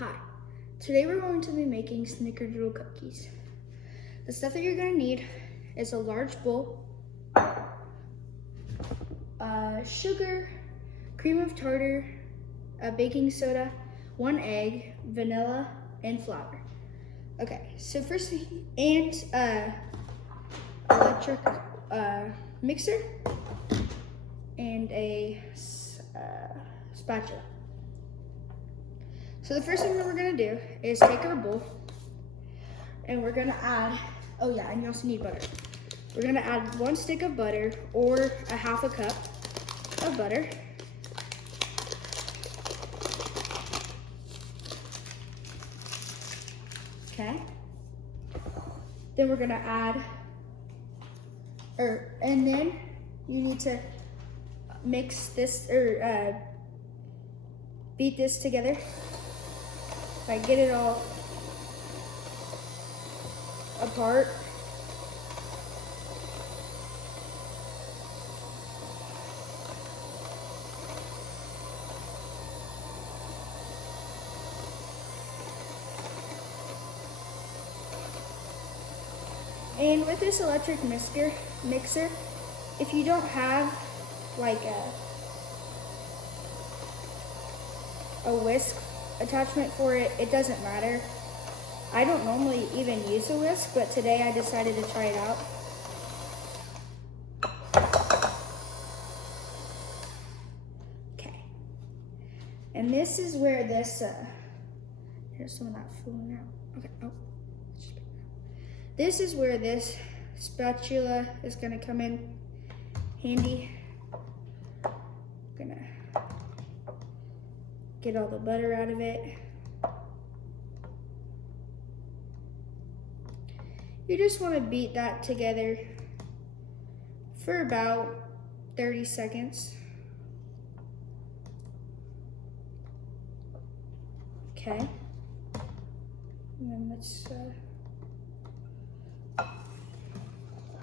Hi, today we're going to be making Snickerdoodle cookies. The stuff that you're going to need is a large bowl, sugar, cream of tartar, baking soda, 1 egg, vanilla, and flour. Okay, so first, and electric mixer, and a spatula. So the first thing that we're gonna do is take our bowl and we're gonna add, oh yeah, and you also need butter. We're gonna add 1 stick of butter or a 1/2 cup of butter. Okay. Then we're gonna add, and then you need to mix this, beat this together. Like get it all apart. And with this electric mixer, if you don't have like a whisk attachment for it, it doesn't matter. I don't normally even use a whisk, but today I decided to try it out. Okay. And this is where this, here's some of that falling out. Okay, oh. This is where this spatula is gonna come in handy. Gonna get all the butter out of it. You just wanna beat that together for about 30 seconds. Okay. And then let's,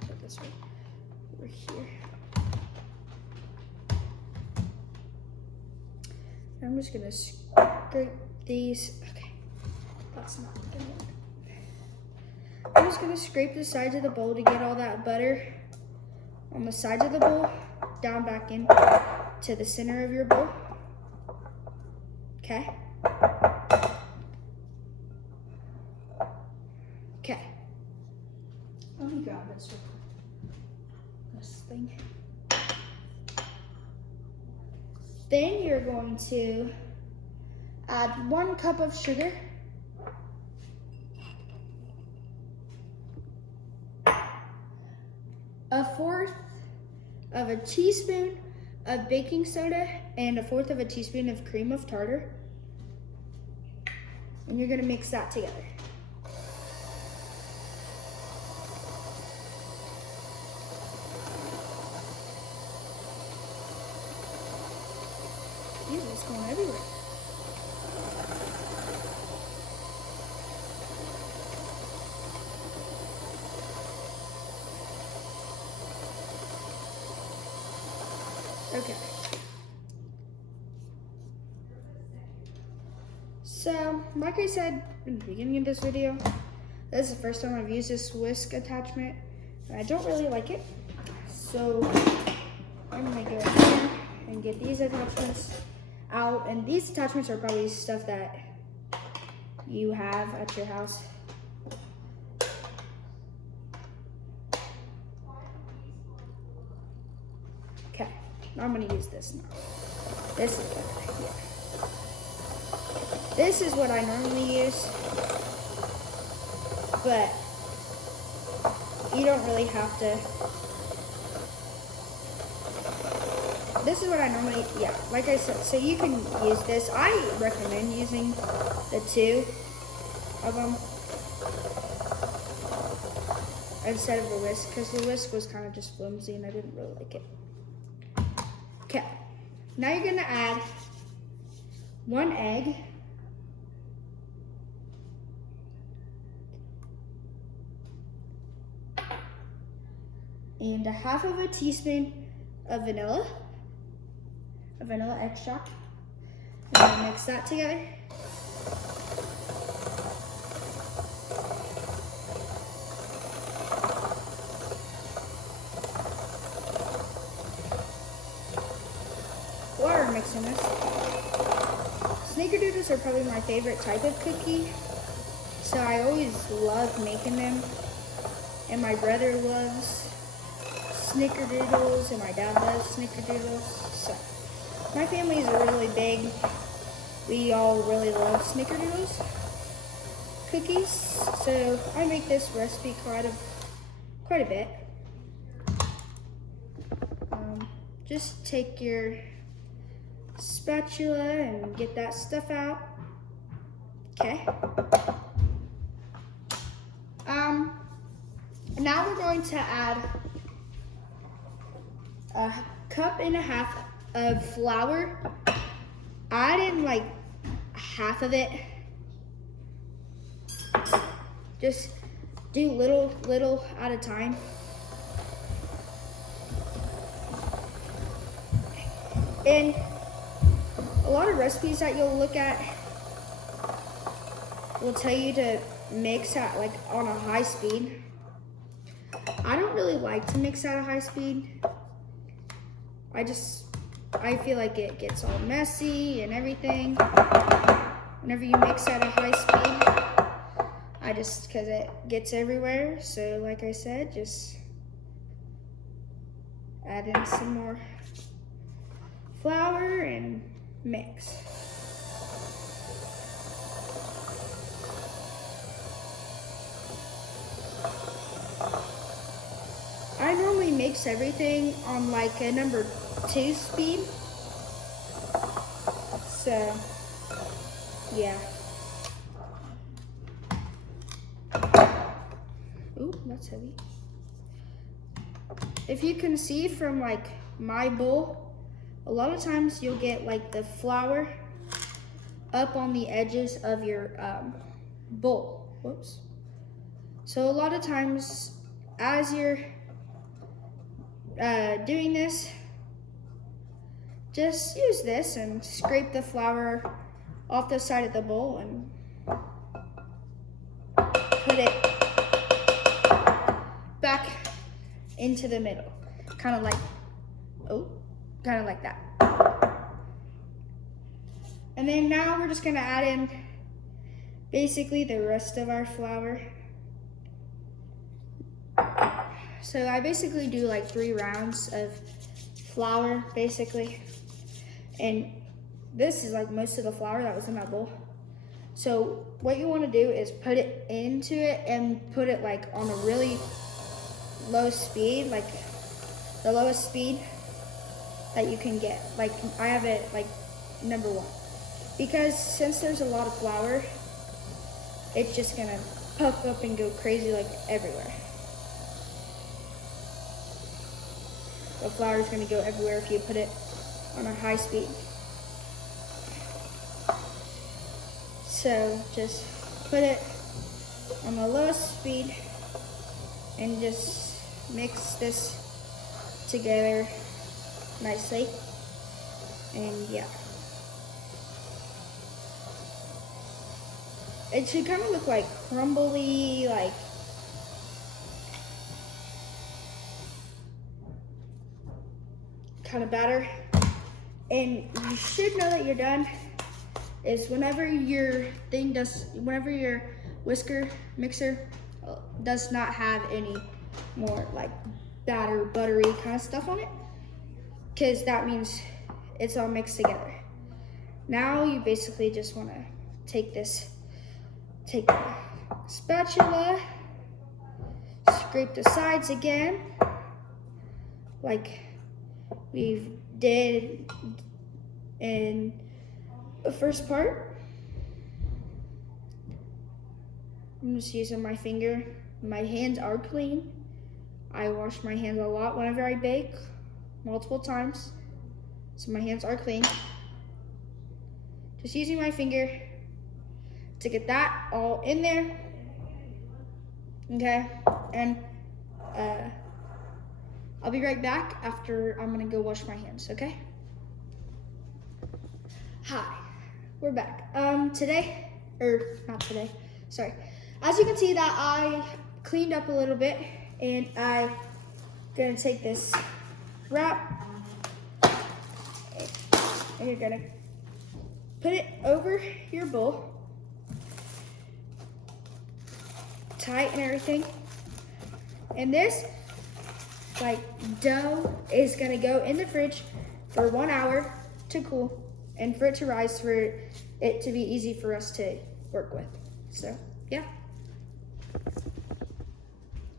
put this right over here. I'm just gonna scrape these. Okay, that's not gonna work. I'm just gonna scrape the sides of the bowl to get all that butter on the sides of the bowl down back in to the center of your bowl. Okay. Okay. Let me grab this thing. Then you're going to add 1 cup of sugar, a 1/4 of a teaspoon of baking soda, and a 1/4 of a teaspoon of cream of tartar. And you're gonna mix that together. Ew, it's going everywhere. Okay. So, like I said in the beginning of this video, this is the first time I've used this whisk attachment, and I don't really like it. So, I'm gonna go here and get these attachments out, and these attachments are probably stuff that you have at your house. Okay, I'm gonna use this now. This is better, yeah. This is what I normally use, but you don't really have to. This is what I normally, yeah, like I said, so you can use this. I recommend using the 2 of them instead of the whisk, because the whisk was kind of just flimsy and I didn't really like it. Okay, now you're gonna add 1 egg, and a 1/2 of a teaspoon of vanilla extract. And mix that together. Snickerdoodles are probably my favorite type of cookie. So I always love making them. And my brother loves Snickerdoodles, and my dad loves Snickerdoodles. So my family is really big. We all really love Snickerdoodles cookies. So I make this recipe quite a bit. Just take your spatula and get that stuff out. Okay. Now we're going to add a cup and a half of flour. Add in like half of it. Just do little at a time. And a lot of recipes that you'll look at will tell you to mix at like on a high speed. I don't really like to mix at a high speed. I feel like it gets all messy and everything whenever you mix at a high speed. Because it gets everywhere. So like I said, just add in some more flour and mix. I normally mix everything on like a number 2 speed. So, yeah. Ooh, that's heavy. If you can see from like my bowl, a lot of times you'll get like the flour up on the edges of your bowl. Whoops. So a lot of times as you're doing this, just use this and scrape the flour off the side of the bowl and put it back into the middle. Kind of like that. And then now we're just gonna add in basically the rest of our flour. So I basically do like 3 rounds of flour, basically. And this is like most of the flour that was in that bowl. So what you want to do is put it into it and put it like on a really low speed, like the lowest speed that you can get. Like I have it like number 1. Because since there's a lot of flour, it's just gonna puff up and go crazy like everywhere. The flour is going to go everywhere if you put it on a high speed. So just put it on the lowest speed and just mix this together nicely. And yeah. It should kind of look like crumbly, like kind of batter. And you should know that you're done is whenever your whisker mixer does not have any more like batter, buttery kind of stuff on it, because that means it's all mixed together. Now you basically just want to take the spatula, scrape the sides again, like we did in the first part. I'm just using my finger. My hands are clean. I wash my hands a lot whenever I bake, multiple times. So my hands are clean. Just using my finger to get that all in there. Okay, and I'll be right back after I'm gonna go wash my hands, okay? Hi, we're back. Not today, sorry. As you can see that I cleaned up a little bit, and I'm gonna take this wrap, and you're gonna put it over your bowl, tight and everything. And this dough is gonna go in the fridge for 1 hour to cool and for it to rise, for it to be easy for us to work with. So yeah.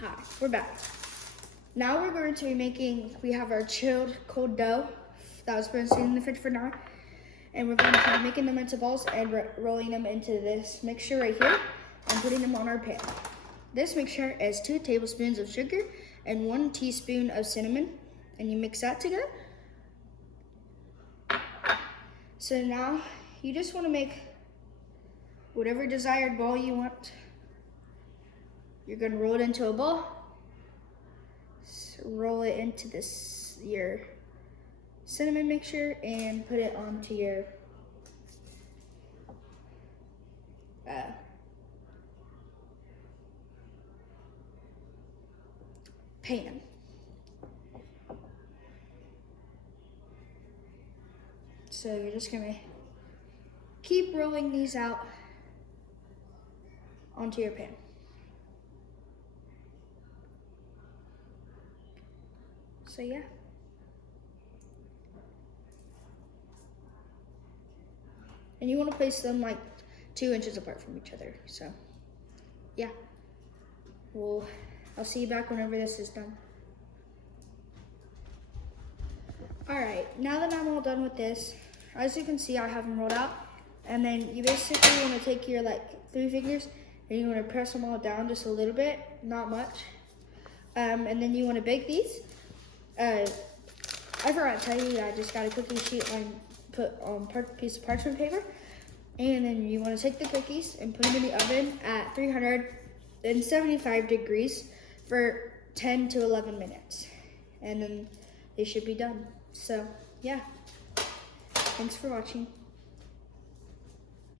Hi, we're back. Now we're going to be making, we have our chilled cold dough that was been sitting in the fridge for an hour, and we're going to be making them into balls and rolling them into this mixture right here and putting them on our pan. This mixture is 2 tablespoons of sugar and 1 teaspoon of cinnamon, and you mix that together. So now you just want to make whatever desired ball you want. You're going to roll it into a ball. So roll it into your cinnamon mixture and put it onto your pan. So you're just gonna keep rolling these out onto your pan. So yeah. And you want to place them like 2 inches apart from each other. So yeah. I'll see you back whenever this is done. All right, now that I'm all done with this, as you can see, I have them rolled out. And then you basically want to take your 3 fingers and you want to press them all down just a little bit, not much. And then you want to bake these. I forgot to tell you, I just got a cookie sheet and put on a piece of parchment paper. And then you want to take the cookies and put them in the oven at 375 degrees for 10 to 11 minutes. And then they should be done. So yeah, thanks for watching.